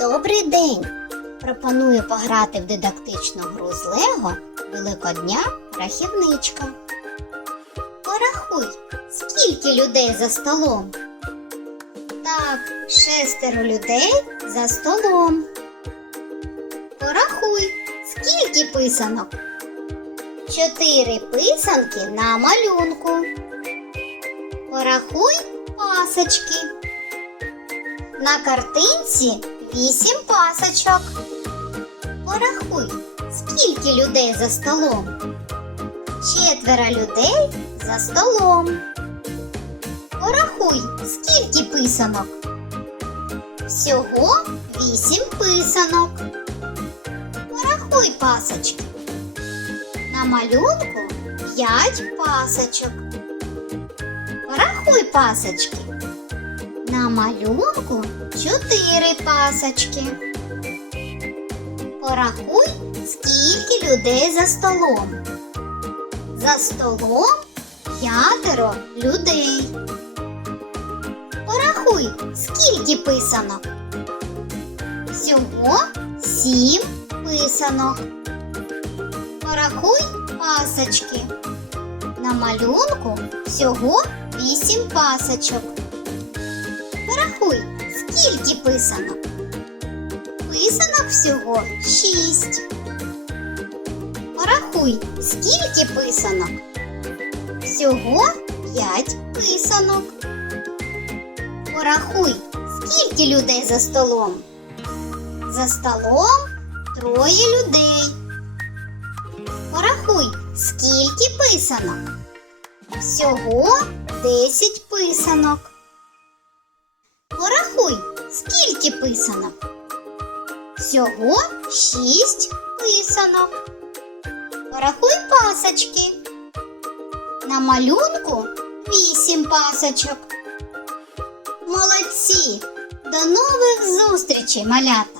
Добрий день! Пропоную пограти в дидактичну гру з Лего Великодня рахівничка. Порахуй, скільки людей за столом? Так, шестеро людей за столом. Порахуй, скільки писанок? Чотири писанки на малюнку. Порахуй пасочки. На картинці вісім пасочок. Порахуй, скільки людей за столом? Четверо людей за столом. Порахуй, скільки писанок? Всього вісім писанок. Порахуй пасочки. На малюнку п'ять пасочок. Порахуй пасочки. На малюнку чотири пасочки. Порахуй, скільки людей за столом. За столом п'ятеро людей. Порахуй, скільки писанок. Всього сім писанок. Порахуй пасочки. На малюнку всього вісім пасочок. Порахуй, скільки писанок. Писанок всього шість. Порахуй, скільки писанок. Всього п'ять писанок. Порахуй, скільки людей за столом. За столом троє людей. Порахуй, скільки писанок. Всього десять писанок. Порахуй, скільки писанок. Всього шість писанок. Порахуй пасочки. На малюнку вісім пасочок. Молодці! До нових зустрічей, малята!